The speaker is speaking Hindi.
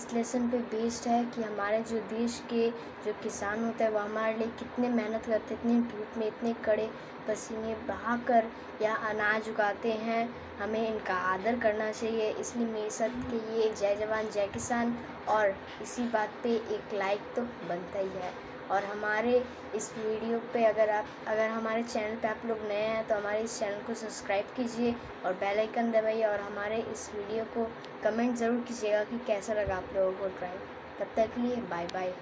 इस लेसन पे बेस्ड है कि हमारे जो देश के जो किसान होते हैं वो हमारे लिए कितने मेहनत करते हैं, इतनी धूप में इतने कड़े पसीने बहाकर या अनाज उगाते हैं। हमें इनका आदर करना चाहिए। इसलिए मेरे सबके लिए जय जवान जय किसान, और इसी बात पे एक लाइक तो बनता ही है। और हमारे इस वीडियो पे अगर हमारे चैनल पे आप लोग नए हैं तो हमारे इस चैनल को सब्सक्राइब कीजिए और बेल आइकन दबाइए, और हमारे इस वीडियो को कमेंट ज़रूर कीजिएगा कि कैसा लगा आप लोगों को ड्राइव। तब तक के लिए बाय बाय।